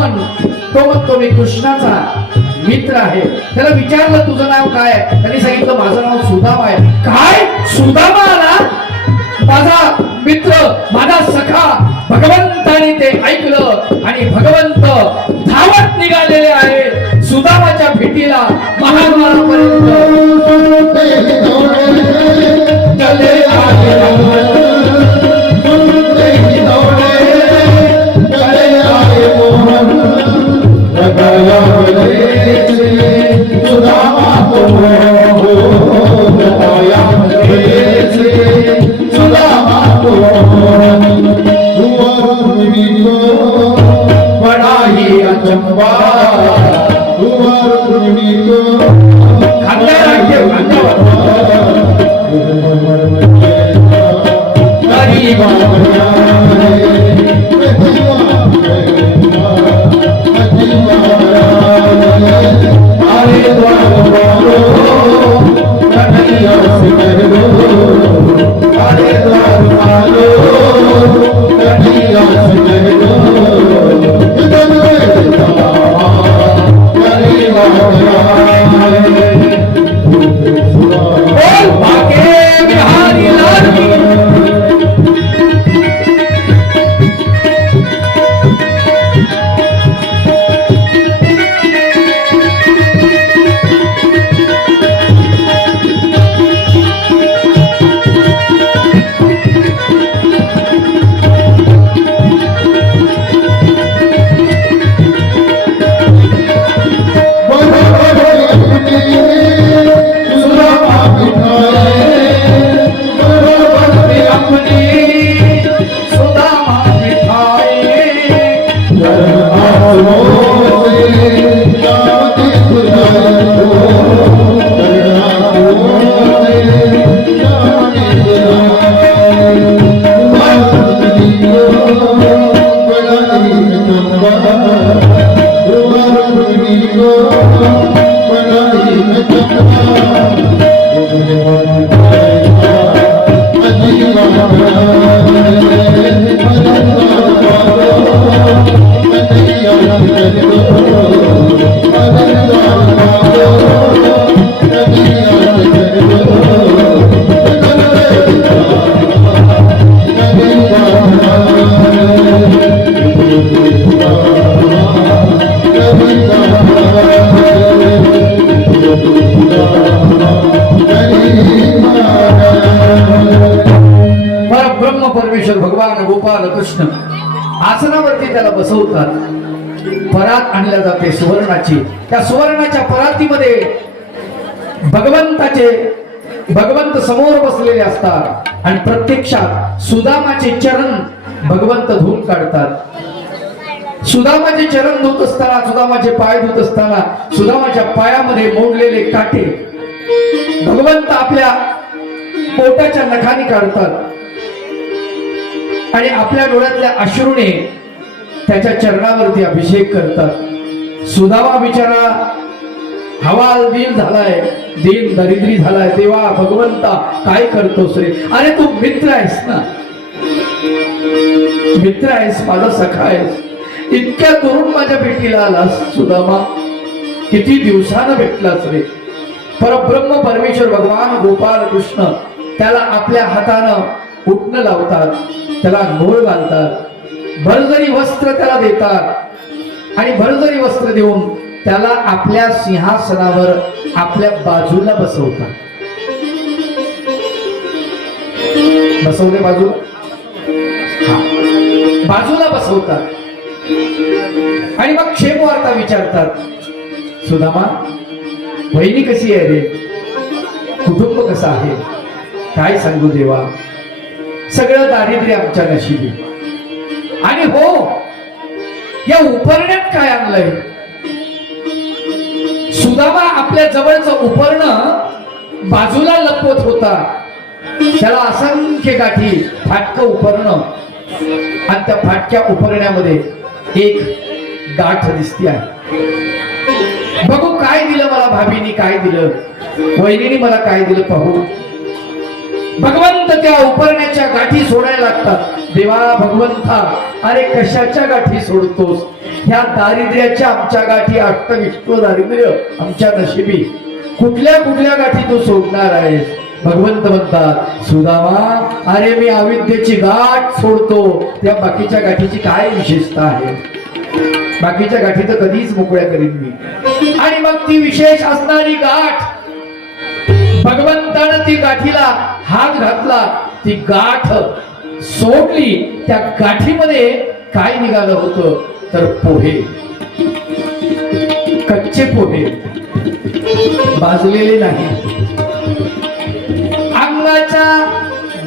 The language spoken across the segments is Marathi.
मन तो म्हणतो मी कृष्णाचा मित्र आहे. त्याला विचारलं तुझं नाव काय? त्यांनी सांगितलं माझं नाव सुदामा आहे. काय सुदामा आला? माझा मित्र, माझा सखा. भगवंताने ते ऐकलं आणि भगवंत धावत निघालेले आहे सुदामाच्या भेटीला. महाद्वारापर्यंत चले परमेश्वर भगवान गोपाल कृष्ण आसनावरती त्याला बसवतात. परात आणल्या जाते सुवर्णाची. त्या सुवर्णाच्या परातीमध्ये भगवंत समोर बसलेले असतात आणि प्रत्यक्षात सुदामाचे चरण भगवंत धुवून काढतात. सुदामाचे चरण धुत असताना, सुदामाचे पाय धुत असताना, सुदामाच्या पायामध्ये मोडलेले काटे भगवंत आपल्या पोटाच्या नखाने काढतात आणि आपल्या डोळ्यातल्या अश्रूने त्याच्या चरणावरती अभिषेक करतात. सुदामा बिचारा हवाल दीन झालाय, दीन दरिद्री झालाय. देवा भगवंता काय करतोस रे? अरे तू मित्र आहेस ना, मित्र आहेस, माझा सखा आहेस. इतक्या दुरून माझ्या भेटीला आलास सुदामा, किती दिवसानं भेटलास रे? परब्रह्म परमेश्वर भगवान गोपाल कृष्ण त्याला आपल्या हातानं उठणं लावतात, त्याला घोळ घालतात, भरजरी वस्त्र त्याला देतात आणि भरजरी वस्त्र देऊन त्याला आपल्या सिंहासनावर आपल्या बाजूला बसवतात. बसवले बाजूला, बाजूला बसवतात आणि मग क्षेम वार्ता विचारतात. सुदामा, वहिनी कशी आहे रे? कुटुंब कसं आहे? काय सांगू देवा, सगळं दारिद्र्य आमच्या नशिबी. आणि हो, या उपरण्यात काय आणलंय? सुदामा आपल्या जवळचं उपर्ण बाजूला लपवत होता. त्याला असंख्य गाठी, फाटकं उपर्ण, आणि त्या फाटक्या उपरण्यामध्ये एक गाठ दिसते आहे. बघू काय दिलं मला भाभीनी, काय दिलं वहिनीने, मला काय दिलं पाहू. भगवंत त्या उपरण्याच्या गाठी सोडायला लागतात. देवा भगवंता, अरे कशाच्या गाठी सोडतोस? ह्या दारिद्र्याच्या आमच्या गाठी, अष्टविष्ट दारिद्र्य आमच्या नशिबी, कुठल्या कुठल्या गाठी तू सोडणार आहेस? भगवंत म्हणतात, सुदामा अरे मी अविद्येची गाठ सोडतो, त्या बाकीच्या गाठीची काय विशेषता आहे? बाकीच्या गाठी तर कधीच मोकळ्या करीन मी. आणि मग ती विशेष असणारी गाठ, भगवंतानं ती गाठीला हात घातला, ती गाठ सोडली. त्या गाठीमध्ये काय निघालं होतं तर पोहे, कच्चे पोहे, भाजलेले नाही. अंगाच्या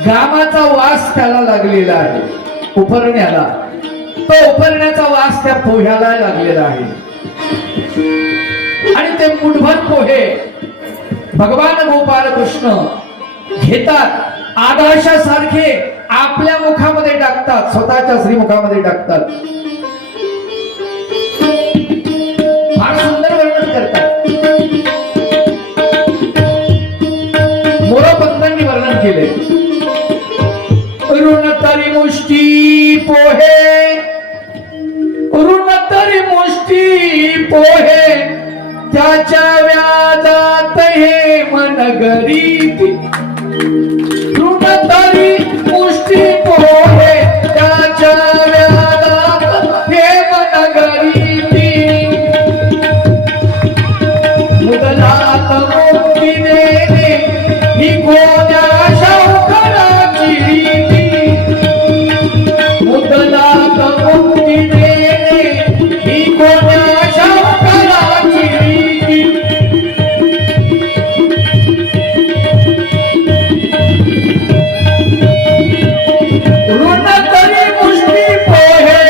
घामाचा वास त्याला लागलेला आहे, उपरण्याला. तो उपरण्याचा वास त्या पोह्याला लागलेला आहे. आणि ते मुठभर पोहे भगवान गोपाल कृष्ण घेतात, आकाशासारखे आपल्या मुखामध्ये टाकतात, स्वतःच्या श्रीमुखामध्ये टाकतात. फार सुंदर वर्णन करतात. मोरपंतांनी वर्णन केले. ऋण तरी मुष्टी पोहे, ऋण तरी मुष्टी पोहे, त्याच्या व्याजात हे मन गरीब. ऋण तरी मुष्टी पोहे, त्याच्या व्याजात हे मन गरीबी. मुदलात मुक्ती देणे ही कोण्या शावकाराची रीती. मुदलात मुक्ती देणे ही कोण्या शावकाराची रीती. ऋण तरी मुष्टी पोहे.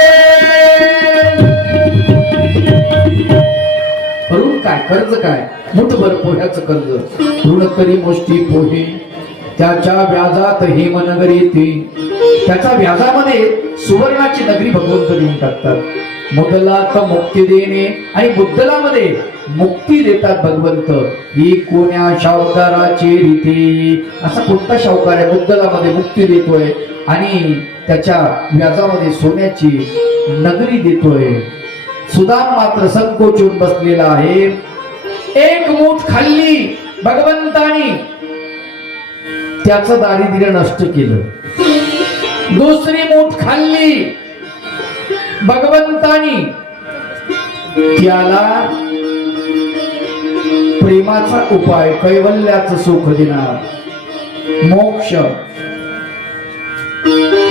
ऋण काय, कर्ज काय? मुठभर पोह्याचं कर्ज. ऋण तरी मुष्टी पोहे, त्याच्या व्याजात हे मनगरी येते. त्याच्या व्याजामध्ये सुवर्णाची नगरी भगवंत देऊन टाकतात. मुदलात मुक्ती देणे, आणि मुद्दलामध्ये मुक्ती देतात भगवंत. ही कोण्या शावकाराची रीती. असा कोणता शावकार आहे मुद्दलामध्ये मुक्ती देतोय आणि त्याच्या व्याजामध्ये सोन्याची नगरी देतोय? सुदाम मात्र संकोचून बसलेला आहे. एक मूठ खाल्ली भगवंतानी, त्याचं दारिद्र्य नष्ट केलं. दुसरी मूठ खाल्ली भगवंतानी, त्याला प्रेमाचा उपाय, कैवल्याचं सुख देणार, मोक्ष.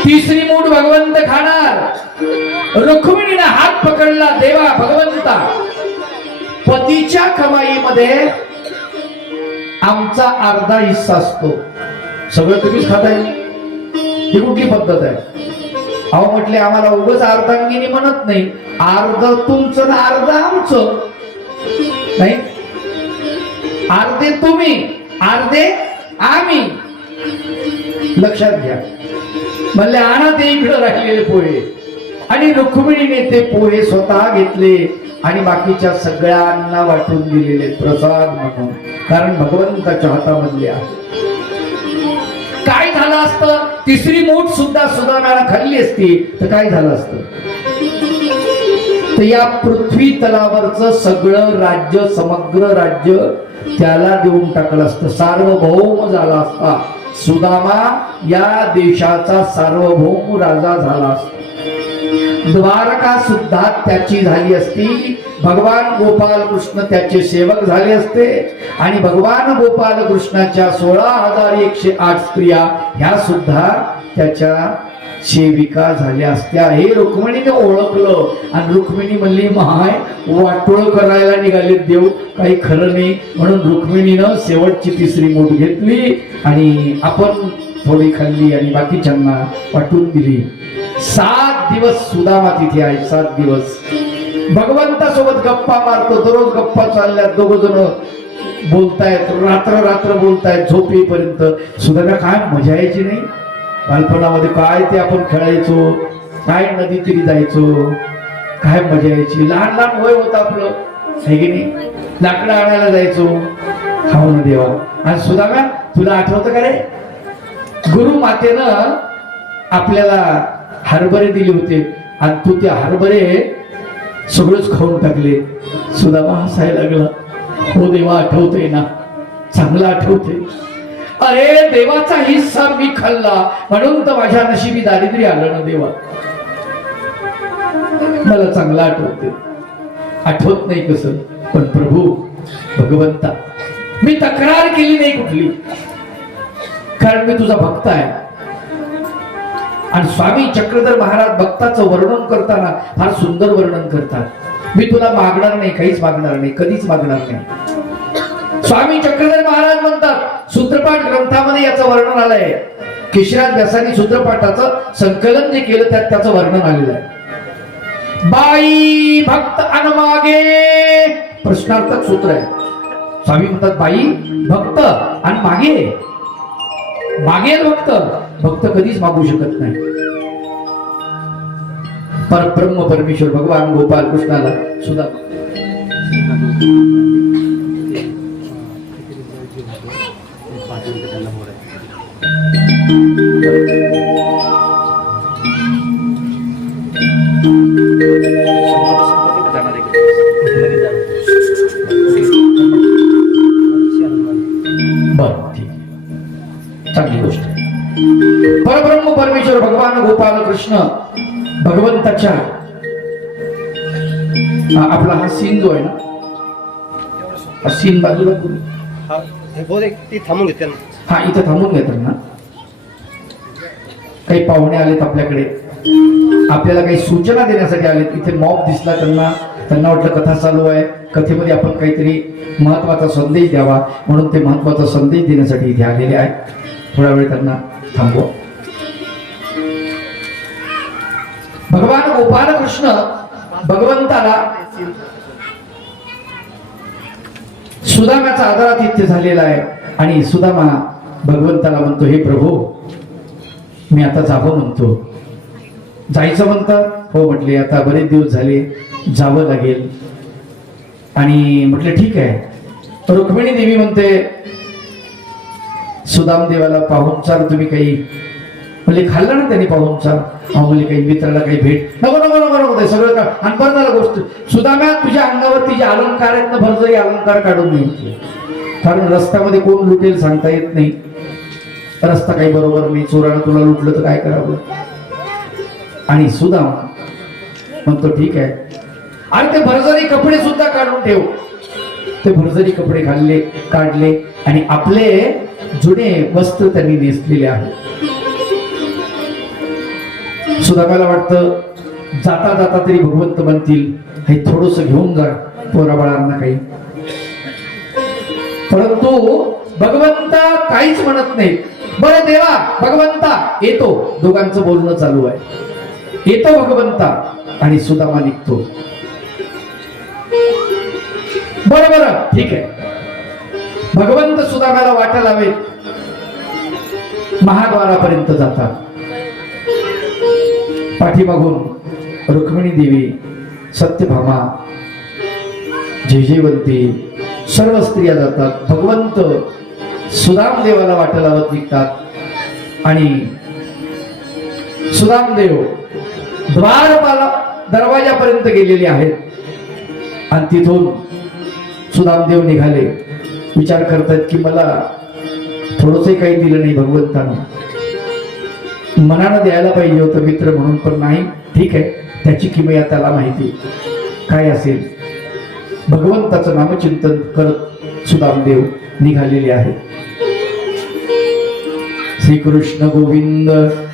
तिसरी मूठ भगवंत खाणार. रुक्मिणीने हात पकडला, देवा भगवंता, पतीच्या कमाईमध्ये आमचा अर्धा हिस्सा असतो, सगळं तुम्हीच खाताय, ही कुठली पद्धत आहे? अहो म्हटले, आम्हाला उगाच अर्धांगिनी म्हणत नाही, अर्ध तुमचं ना अर्ध आमचं नाही, अर्धे तुम्ही अर्धे आम्ही. लक्षात घ्या. म्हणले आणा ते इकडे राहिलेले पोहे. आणि रुक्मिणीने ते पोहे स्वतः घेतले आणि बाकीच्या सगळ्यांना वाटून दिलेले प्रसाद म्हणून, कारण भगवंताच्या हातामधले आहे. काय झालं असतं? तिसरी मूठ सुद्धा सुदाम्याला खाल्ली असती तर काय झालं असतं? तर या पृथ्वी तलावरचं सगळं राज्य, समग्र राज्य त्याला देऊन टाकलं असतं, सार्वभौम झाला असता. सुदामा या देशाचा सार्वभौम राजा झाला असता. द्वारका सुद्धा त्याची झाली असती. भगवान गोपाल कृष्ण त्याचे सेवक झाले असते आणि भगवान गोपाल कृष्णाच्या 16,108 स्त्रिया ह्या सुद्धा त्याच्या सेविका झाल्या असत्या. हे रुक्मिणीने ओळखलं आणि रुक्मिणी म्हणली, माय वाटोळ करायला निघाले देव, काही खरं नाही. म्हणून रुक्मिणीनं शेवटची तिसरी मूठ घेतली आणि आपण थोडी खाल्ली आणि बाकीच्यांना वाटून दिली. 7 दिवस सुदामा तिथे आहे. 7 दिवस भगवंतासोबत गप्पा मारतो. दररोज गप्पा चालल्यात, दोघ जण बोलतायत, रात्र बोलतायत झोपेपर्यंत. सुदामा काय मजा यायची नाही बालपणामध्ये? काय ते आपण खेळायचो, काय नदी तरी जायचो, काय मजा यायची. लहान लहान वय होतं आपलं, आहे की नाही? लाकडं आणायला जायचो. खाऊ ना देवा. आणि सुदामा, तुला आठवतं का रे, गुरु मातेनं आपल्याला हरभरे दिले होते आणि तू ते हरभरे सगळंच खाऊन टाकले. सुदामा हसायला लागला. हो देवा, आठवतंय ना, चांगला आठवतंय. अरे देवाचा हिस्सा मी खाल्ला म्हणून तर माझ्या नशिबी दारिद्र्य आलं ना देवा. मला चांगला आठवते. आठवत नाही कसं, पण प्रभू भगवंता मी तक्रार केली नाही कुठली, कारण मी तुझा भक्त आहे. आणि स्वामी चक्रधर महाराज भक्ताचं वर्णन करताना फार सुंदर वर्णन करतात. मी तुला मागणार नाही, काहीच मागणार नाही, कधीच मागणार नाही. स्वामी चक्रधर महाराज म्हणतात, सूत्रपाठ ग्रंथामध्ये याचं वर्णन आलंय. केशराज व्यासानी सूत्रपाठाचं संकलन जे केलं त्यात त्याचं वर्णन आलेलं आहे. बाई भक्त अनमागे प्रश्नार्थक सूत्र आहे. स्वामी म्हणतात बाई भक्त आणि मागे मागेल भक्त. भक्त कधीच मागू शकत नाही. परब्रह्म परमेश्वर भगवान गोपाल कृष्णाला सुद्धा चांगली गोष्ट. परब्रह्म परमेश्वर भगवान गोपाल कृष्ण भगवंताच्या आपला हा सीन जो आहे ना, हा सीन बाजूला करू. थांबून घेते हा इथं थांबून घेतात ना. काही पाहुणे आलेत आपल्याकडे, आपल्याला काही सूचना देण्यासाठी आलेत. इथे मॉब दिसला त्यांना वाटलं कथा चालू आहे, कथेमध्ये आपण काहीतरी महत्वाचा संदेश द्यावा म्हणून ते महत्वाचा संदेश देण्यासाठी इथे आलेले आहेत. थोडा वेळ त्यांना थांबवा. भगवान गोपाल कृष्ण भगवंताला सुदामाचा आदरातिथ्य झालेला आहे. आणि सुदामा भगवंताला म्हणतो, हे प्रभू मी आता जावं म्हणतो. जायचं म्हणतात. हो म्हटले, आता बरेच दिवस झाले, जावं लागेल. आणि म्हटले ठीक आहे. रुक्मिणी देवी म्हणते, सुदाम देवाला पाहुणचार तुम्ही काही म्हणजे खाल्लं ना त्यांनी पाहुणचार. म्हणजे काही मित्राला काही भेट नको नको नको नको सगळं का. आणि परत झालं गोष्ट, सुदाम्या तुझ्या अंगावरती जे अलंकार आहेत ना, भरजरी अलंकार काढून नाही. कारण रस्त्यामध्ये कोण लुटेल सांगता येत नाही. रस्ता काही बरोबर नाही, चोरानं तुला लुटलं तर काय करावं. आणि सुदाम म्हणतो ठीक आहे. आणि ते भरजरी कपडे सुद्धा काढून ठेव. ते भरजरी कपडे काढले आणि आपले जुने वस्त्र त्यांनी नेसलेले आहेत. सुदामाला वाटतं जाता जाता तरी भगवंत म्हणतील, हे थोडस घेऊन जा पोराबाळांना काही. परंतु भगवंत काहीच म्हणत नाही. बरं देवा भगवंता येतो. दोघांचं बोलणं चालू आहे. येतो भगवंता आणि सुदामा निघतो. बरं ठीक आहे. भगवंत सुदामाला वाटा लावेल. महाद्वारापर्यंत जातात. पाठीमागून रुक्मिणी देवी, सत्यभामा, जयजयवंती सर्व स्त्रिया जातात. भगवंत सुदाम देवाला वाटा लावत निघतात. आणि सुदामदेव दरवाजापर्यंत गेलेले आहेत. आणि तिथून सुदामदेव निघाले. विचार करतात की मला थोडंसं काही दिलं नाही भगवंतानं. मनानं द्यायला पाहिजे होतं मित्र म्हणून, पण नाही. ठीक आहे, त्याची किमया त्याला माहिती काय असेल. भगवंताचं नामचिंतन करत सुदामदेव निघालेले आहेत. श्रीकृष्ण गोविंद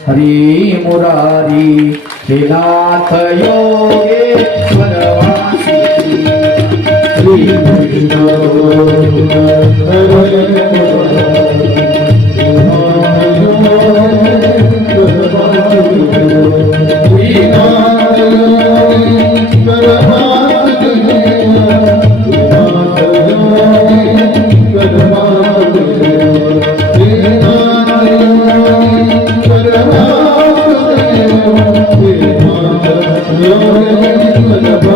हरी मुरारी हे नाथ योगेश्वर वासी. श्रीकृष्ण Yo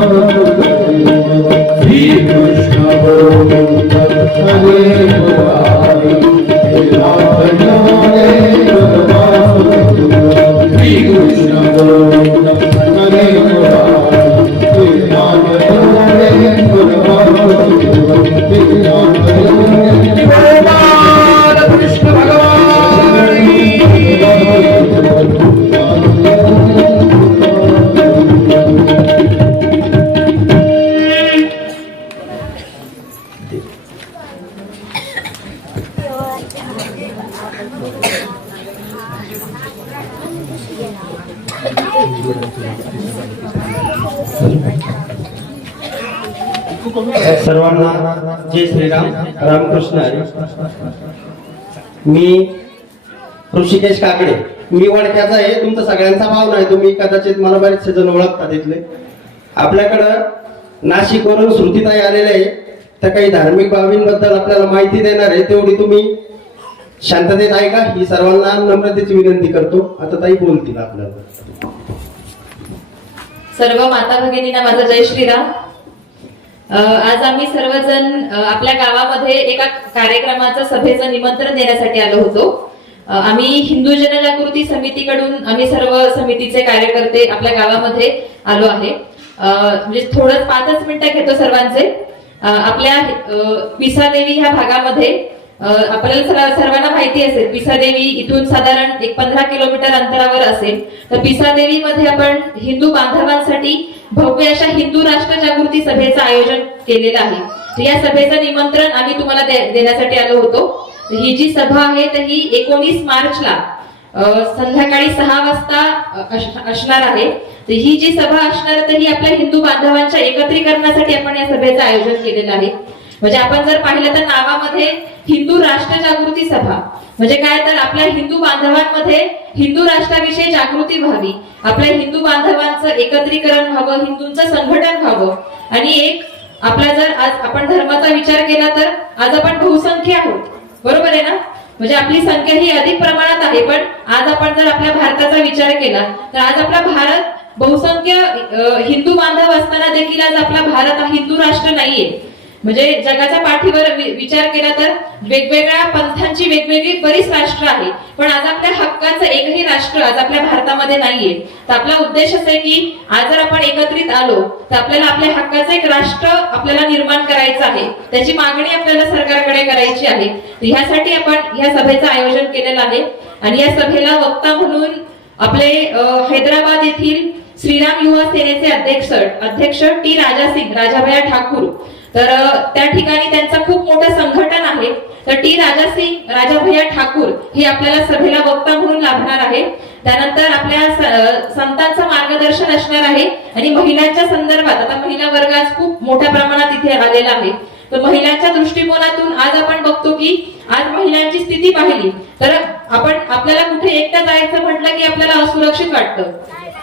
सर्वांना जय श्रीराम, रामकृष्ण हरी. मी ऋषिकेश काकडे, मी वडक्याचा आहे. तुमचा सगळ्यांचा भाव नाही, तुम्ही कदाचित मला बरेचसे जण ओळखतात इथले. आपल्याकडं नाशिकवरून श्रुतीताई आलेले आहे, तर काही धार्मिक बाबींबद्दल आपल्याला माहिती देणार आहे, तेवढी तुम्ही शांततेत ऐका ही सर्वांना नम्रतेची विनंती करतो. आता ताई बोलतील आपल्याला. सर्व माता भगिनींना माझा जय श्रीराम. आज आम्ही सर्वजण आपल्या गावामध्ये एका कार्यक्रमाचं सभेचं निमंत्रण देण्यासाठी आलो होतो. आम्ही हिंदू जनजागृती समितीकडून आम्ही सर्व समितीचे कार्यकर्ते आपल्या गावामध्ये आलो आहे. म्हणजे थोडं 5 मिनिटं घेतो सर्वांचे. आपल्या पिसादेवी ह्या भागामध्ये आपल्याला सर्वांना माहिती असेल, पिसादेवी इथून साधारण एक 15 किलोमीटर अंतरावर असेल. तर पिसादेवी मध्ये आपण हिंदू बांधवांसाठी भव्य अशा हिंदू राष्ट्र जागृती सभेचं आयोजन केलेलं आहे. तर या सभेचं निमंत्रण आम्ही तुम्हाला देण्यासाठी आलो होतो. ही जी सभा आहे तर ही 19 मार्चला संध्याकाळी 6 वाजता असणार आहे. तर ही जी सभा असणार तर ही आपल्या हिंदू बांधवांच्या एकत्रीकरणासाठी आपण या सभेचं आयोजन केलेलं आहे. म्हणजे आपण जर पाहिलं तर नावामध्ये हिंदू राष्ट्र जागृती सभा म्हणजे काय, तर आपल्या हिंदू बांधवांमध्ये हिंदू राष्ट्राविषयी जागृती व्हावी, आपल्या हिंदू बांधवांचं एकत्रीकरण व्हावं, हिंदूंचं संघटन व्हावं. आणि एक आपला जर आज आपण धर्माचा विचार केला तर आज आपण बहुसंख्य आहोत, बरोबर आहे ना. म्हणजे आपली संख्या ही अधिक प्रमाणात आहे, पण आज आपण जर आपल्या भारताचा विचार केला तर आज आपला भारत बहुसंख्य हिंदू बांधव असताना देखील आज आपला भारत हा हिंदू राष्ट्र नाहीये. म्हणजे जगाच्या पाठीवर विचार केला तर वेगवेगळ्या पंथांची वेगवेगळी बरीच राष्ट्र आहे, पण आज आपल्या हक्काचं एकही राष्ट्र आज आपल्या भारतामध्ये नाहीये. तर आपला उद्देश असा आहे की आज जर आपण एकत्रित आलो तर आपल्याला आपल्या हक्काचं एक राष्ट्र आपल्याला निर्माण करायचं आहे, त्याची मागणी आपल्याला सरकारकडे करायची आहे. ह्यासाठी आपण ह्या सभेचं आयोजन केलेलं आहे. आणि या सभेला वक्ता म्हणून आपले हैदराबाद येथील श्रीराम युवा सेनेचे अध्यक्ष टी राजासिंग राजाभैया ठाकूर, तर त्या ठिकाणी त्यांचं खूप मोठं संघटन आहे. तर टी राजासिंग राजाभैया ठाकूर हे आपल्याला सभेला वक्ता म्हणून लाभणार आहे. त्यानंतर आपल्या संतांचं मार्गदर्शन असणार आहे. आणि महिलांच्या संदर्भात आता महिला वर्ग आज खूप मोठ्या प्रमाणात इथे आलेला आहे. तर महिलांच्या दृष्टिकोनातून आज आपण बघतो की आज महिलांची स्थिती पाहिली तर आपल्याला कुठे एकटं जायचं म्हटलं की आपल्याला असुरक्षित वाटतं.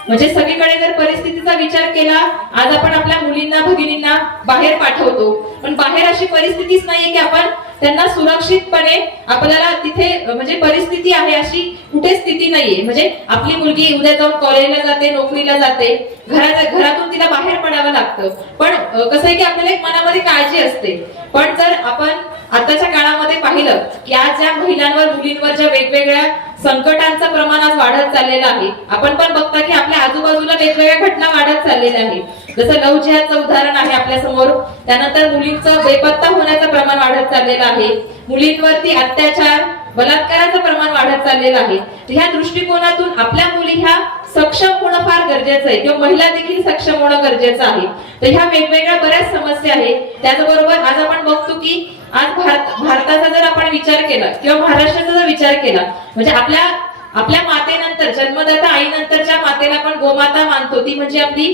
म्हणजे सगळीकडे जर परिस्थितीचा विचार केला, आज आपण आपल्या मुलींना भगिनींना बाहेर पाठवतो, पण बाहेर अशी परिस्थितीच नाहीये की आपण त्यांना सुरक्षितपणे आपल्याला तिथे म्हणजे परिस्थिती आहे अशी कुठे स्थिती नाहीये. म्हणजे आपली मुलगी उद्या जाऊन कॉलेजला जाते, नोकरीला जाते, घरातून तिला बाहेर पडावं लागतं. पण कसं आहे की आपल्याला एक मनामध्ये काळजी असते. पण जर आपण आताच्या काळामध्ये पाहिलं की आज ज्या महिलांवर मुलींवर ज्या वेगवेगळ्या संकटांचं प्रमाण आज वाढत चाललेलं आहे, आपण पण बघता की आपल्या आजूबाजूला वेगवेगळ्या घटना वाढत चाललेल्या आहेत. जसं लव्ह जिहादचं उदाहरण आहे आपल्या समोर. त्यानंतर मुलींचं बेपत्ता होण्याचं प्रमाण वाढत चाललेलं आहे, मुलींवरती अत्याचार बलात्काराचं प्रमाण वाढत चाललेलं आहे. ह्या दृष्टिकोनातून आपल्या मुली ह्या सक्षम होणं फार गरजेचं आहे किंवा महिला देखील सक्षम होणं गरजेचं आहे. तर ह्या वेगवेगळ्या बऱ्याच समस्या आहेत. त्याचबरोबर आज आपण बघतो की आज भारताचा जर आपण विचार केला किंवा महाराष्ट्राचा जर विचार केला म्हणजे आपल्या मातेनंतर जन्मदाता आईनंतरच्या मातेला आपण गोमाता मानतो, ती म्हणजे आपली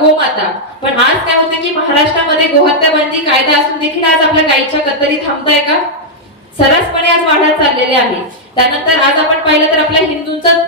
गोमाता. पण आज काय होतं की महाराष्ट्रामध्ये गोहत्या बंदी कायदा असून देखील आज आपल्या गायीच्या कत्तली थांबताय का? सर्रासपणे आज वाढत चाललेले आहे. त्यानंतर आज आपण पाहिलं तर आपल्या हिंदूंचं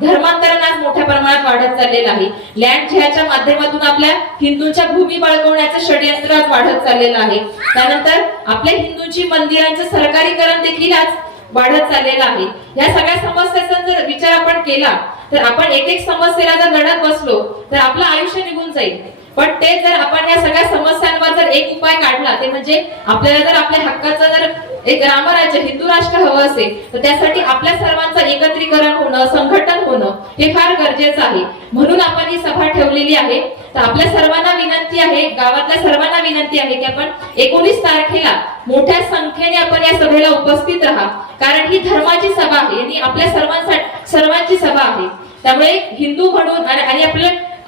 धर्मांतरण आज मोठ्या प्रमाणात वाढत चाललेलं आहे. लँड जिहादच्या माध्यमातून आपल्या हिंदूंच्या भूमी बळकवण्याचं षडयंत्र आज वाढत चाललेलं आहे. त्यानंतर आपल्या हिंदूंची मंदिरांचं सरकारीकरण देखील आज वाढत चाललेलं आहे. या सगळ्या समस्यांचा जर विचार आपण केला तर आपण एक एक समस्येला जर लढत बसलो तर आपलं आयुष्य निघून जाईल. पण ते जर आपण या सगळ्या समस्यांवर जर एक उपाय काढला ते म्हणजे आपल्याला जर आपल्या हक्काचं जर एक रामराज्य हिंदू राष्ट्र हवं असेल तर त्यासाठी आपल्या सर्वांचं एकत्रीकरण होणं, संघटन होणं हे फार गरजेचं आहे. म्हणून आपण ही सभा ठेवलेली आहे. तर आपल्या सर्वांना विनंती आहे, गावातल्या सर्वांना विनंती आहे की आपण 19 तारखेला मोठ्या संख्येने आपण या सभेला उपस्थित राहा. कारण ही धर्माची सभा आहे आणि आपल्या सर्वांची सभा आहे. त्यामुळे हिंदू म्हणून आणि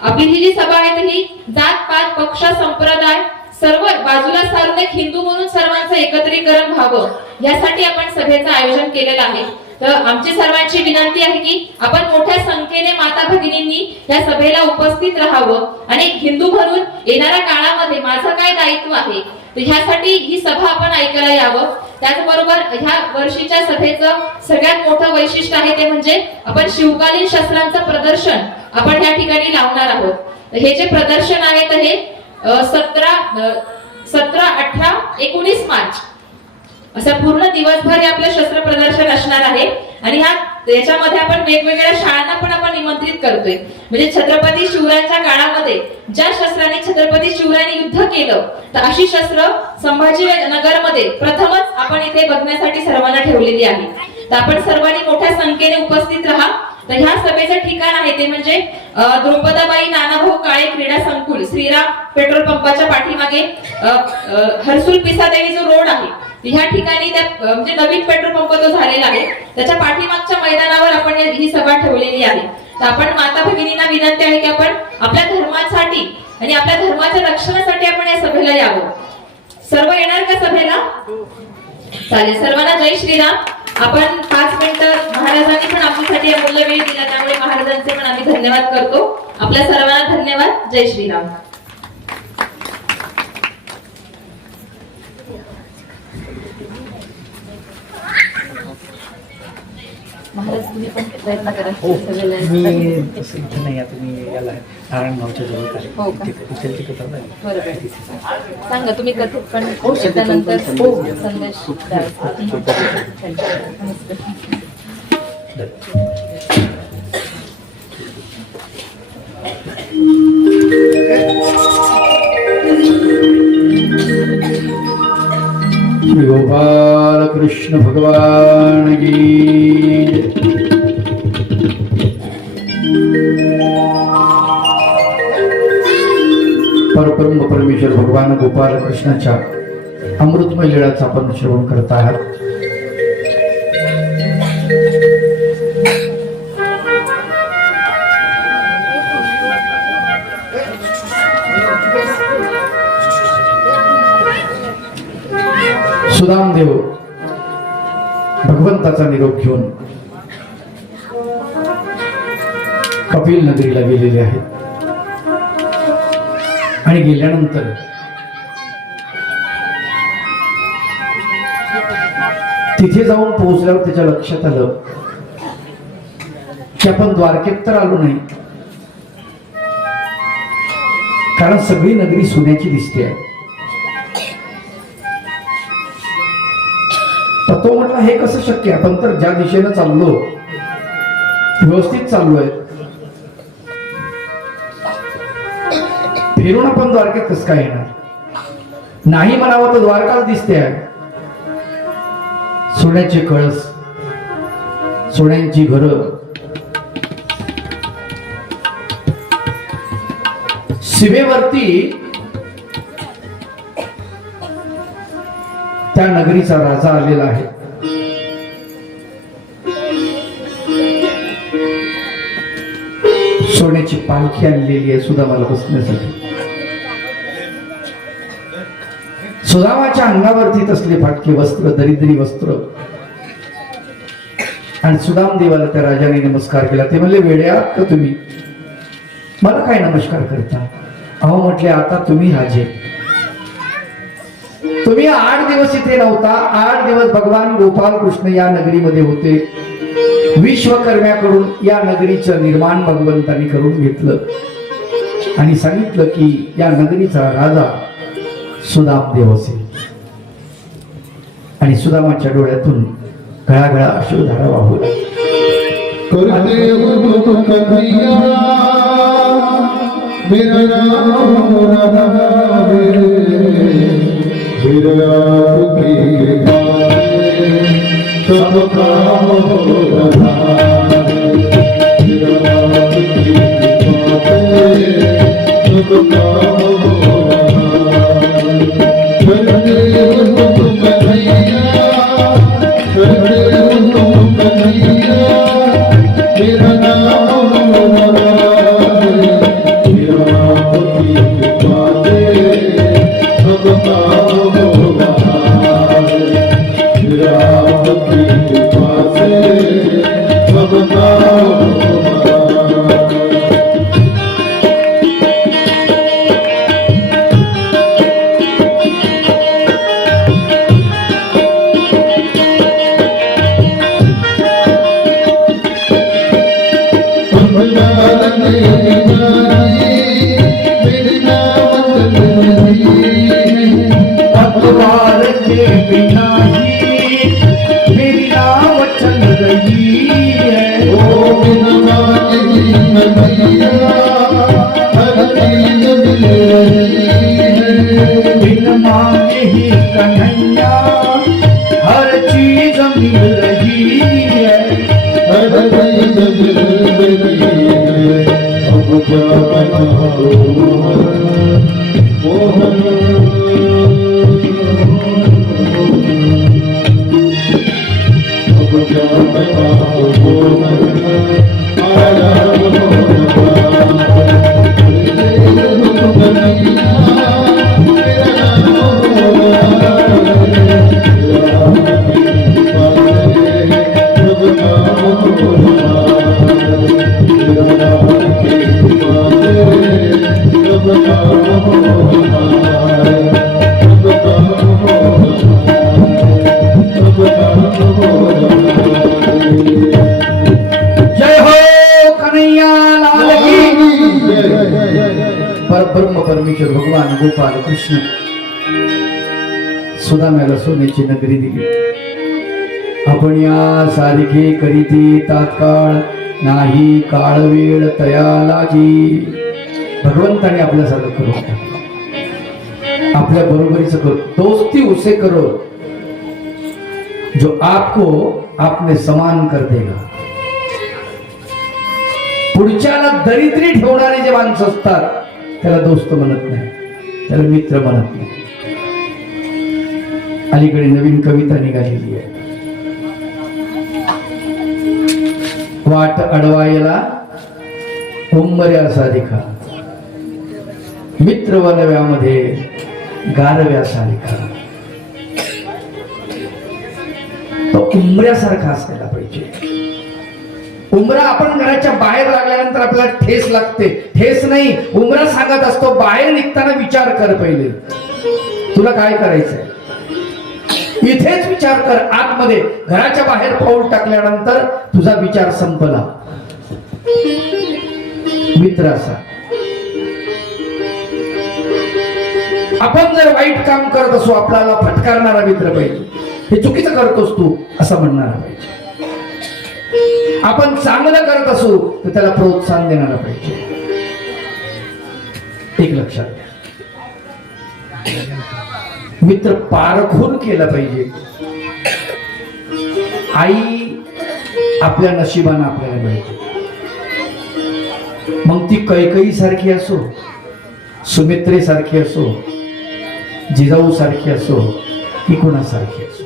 आपली ही जी सभा आहे ही जात पात पक्ष संप्रदाय सर्व बाजूला सारून एक हिंदू म्हणून सर्वांचं एकत्रीकरण व्हावं यासाठी आपण सभेचं आयोजन केलेलं आहे. तर आमची सर्वांची विनंती आहे की आपण मोठ्या संख्येने माता भगिनींनी या सभेला उपस्थित राहावं आणि हिंदू म्हणून येणाऱ्या काळामध्ये माझं काय दायित्व आहे तर ह्यासाठी ही सभा आपण ऐकायला यावं. त्याचबरोबर ह्या वर्षीच्या सभेचं सगळ्यात मोठं वैशिष्ट्य आहे ते म्हणजे आपण शिवकालीन शस्त्रांचं प्रदर्शन आपण या ठिकाणी लावणार आहोत. हे जे प्रदर्शन आहे तर हे 17, 18, 19 मार्च असं पूर्ण दिवसभर हे आपलं शस्त्र प्रदर्शन असणार आहे आणि याच्यामध्ये आपण वेगवेगळ्या शाळांना पण आपण निमंत्रित करतोय. म्हणजे छत्रपती शिवरायांच्या काळामध्ये ज्या शस्त्राने छत्रपती शिवरायांनी युद्ध केलं तर अशी शस्त्र संभाजीनगरमध्ये प्रथमच आपण इथे बघण्यासाठी सर्वांना ठेवलेली आहे. तर आपण सर्वांनी मोठ्या संख्येने उपस्थित राहा. तर ह्या सभेचं ठिकाण आहे ते म्हणजे द्रौपदाबाई नानाभाऊ काळे क्रीडा संकुल, श्रीराम पेट्रोल पंपाच्या पाठीमागे हर्सुल पिसादेवी जो रोड आहे ह्या ठिकाणी त्या म्हणजे नवीन पेट्रोल पंप जो झालेला आहे त्याच्या पाठीमागच्या मैदानावर आपण ही सभा ठेवलेली आहे. तर आपण माता भगिनींना विनंती आहे की आपण आपल्या धर्मासाठी आणि आपल्या धर्माच्या रक्षणासाठी आपण या सभेला यावं. सर्व येणार का सभेला? चालेल. सर्वांना जय श्रीराम. आपण 5 मिनिटं महाराजांनी पण आपल्यासाठी अमूल्य वेळ दिला त्यामुळे महाराजांचे पण आम्ही धन्यवाद करतो. आपल्या सर्वांना धन्यवाद. जय श्रीराम. महाराज तुम्ही पण प्रयत्न करा. मी तसं इथं नाही आता मी याला नारायणगावच्या जवळ आहे. हो का? तिथे तिकडं बरोबर. सांगा तुम्ही कथेत पण त्यानंतर संदेश श्री गोपाल कृष्ण भगवान की जय. परब्रह्म परमेश्वर भगवान गोपाल कृष्णाच्या अमृतमय लीळाचा आपण श्रवण करत आहात. सुदामदेव भगवंताचा निरोप घेऊन कपिल नगरीला गेलेले आहेत आणि गेल्यानंतर तिथे जाऊन पोहोचल्यावर त्याच्या लक्षात आलं की आपण द्वारकेत तर आलो नाही, कारण सगळी नगरी सोन्याची दिसते आहे. तो म्हटला हे कसं शक्य? आपण तर ज्या दिशेनं चाललो व्यवस्थित चाललोय, फिरून आपण द्वारकेत कसं काय येणार? नाही म्हणावं तर द्वारकाच दिसते आहे. सोन्याचे कळस, सोन्यांची घरं, सीमेवरती त्या नगरीचा राजा आलेला आहे. सोन्याची पालखी आणलेली आहे सुदामाला बसण्यासाठी. सुदामाच्या अंगावरती तसले फाटके वस्त्र, दरिद्री वस्त्र. आणि सुदाम देवाला त्या राजाने नमस्कार केला. ते म्हणले, वेड्या का तुम्ही, मला काय नमस्कार करता? अहो म्हटले, आता तुम्ही राजे, तुम्ही 8 दिवस इथे नव्हता. 8 दिवस भगवान गोपाल कृष्ण या नगरीमध्ये होते. विश्वकर्म्याकडून या नगरीचं निर्माण भगवंतांनी करून घेतलं आणि सांगितलं की या नगरीचा राजा सुदामदेव असेल. आणि सुदामाच्या डोळ्यातून घळाघळा अश्रुधारा वाहू मेरा नाम पतवार के बिना ही मेरी नाव चल रही है। ओ बिन मांगे नैया हर चीज मिल रही है। बिन मांगे ही कन्हैया हर चीज मिल रही है। हर चीज मिल रही है। अब क्या बताऊं मोहन। अब क्या बताऊं मोहन। आया जय हो कन्हैया लाल की। परब्रह्म परमेश्वर भगवान गोपाल कृष्ण सुदाम्याला सोन्याची नगरी दिली। आपण या सारखे करीती तात्काळ नाही काळ वेळ तया लागी। भगवंताने आपल्यासारखं करू आपल्या बरोबरीचं करो। दोस्ती उसे करो जो आपको आपने समान कर देगा। पुढच्याला दरिद्री ठेवणारे जे माणसं असतात त्याला दोस्त म्हणत नाही, त्याला मित्र म्हणत नाही। अलीकडे नवीन कविता निघालेली आहे, वाट अडवायला उंबऱ्या सारिखा मित्र वनव्यामध्ये गारव्या सारिखा। तो उंबऱ्यासारखा असायला पाहिजे। उंबरा आपण घराच्या बाहेर लागल्यानंतर आपल्याला ठेस लागते, ठेस नाही उंबरा सांगत असतो बाहेर निघताना विचार कर पहिले तुला काय करायचंय। इथेच विचार कर, आतमध्ये घराच्या बाहेर पाऊल टाकल्यानंतर तुझा विचार संपला। मित्र असा आपण जर वाईट काम करत असो आपल्याला फटकारणारा मित्र पाहिजे। हे चुकीचं करतोस तू असं म्हणणारा पाहिजे। आपण चांगलं करत असू तर त्याला प्रोत्साहन देणारा पाहिजे। एक लक्षात घ्या, मित्र पारखून केला पाहिजे। आई आपल्या नशिबानं आपल्याला मिळते, मग ती कैकई सारखी असो, सुमित्रे सारखी असो, जिजाऊ सारखी असो की कोणासारखी असो,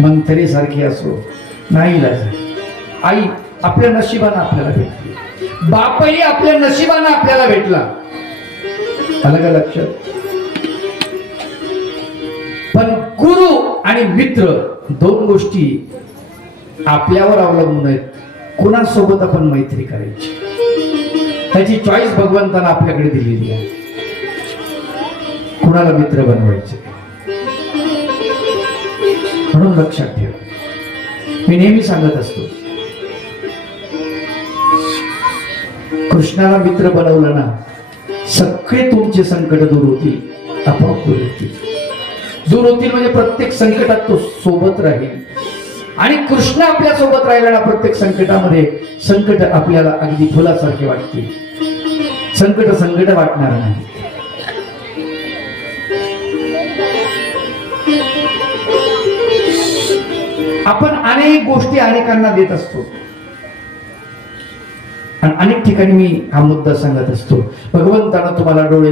मंथरे सारखी असो, नाही लाज आई आपल्या नशिबानं आपल्याला भेटली। बापही आपल्या नशिबानं आपल्याला भेटला। आलं का लक्षात? पण गुरु आणि मित्र दोन गोष्टी आपल्यावर अवलंबून आहेत। कोणासोबत आपण मैत्री करायची त्याची चॉईस भगवंतानं आपल्याकडे दिलेली आहे। कुणाला मित्र बनवायचे म्हणून लक्षात ठेवा। मी नेहमी सांगत असतो, कृष्णाला मित्र बनवलं ना सगळे तुमचे संकट दूर होतील, आपोआप दूर होतील। दूर होतील म्हणजे प्रत्येक संकटात तो सोबत राहील। आणि कृष्ण आपल्या सोबत राहिला ना प्रत्येक संकटामध्ये संकट आपल्याला अगदी फुलासारखे वाटतील, संकट वाटणार नाही। आपण अनेक गोष्टी अनेकांना देत असतो आणि अनेक ठिकाणी मी हा मुद्दा सांगत असतो, भगवंतानं तुम्हाला डोळे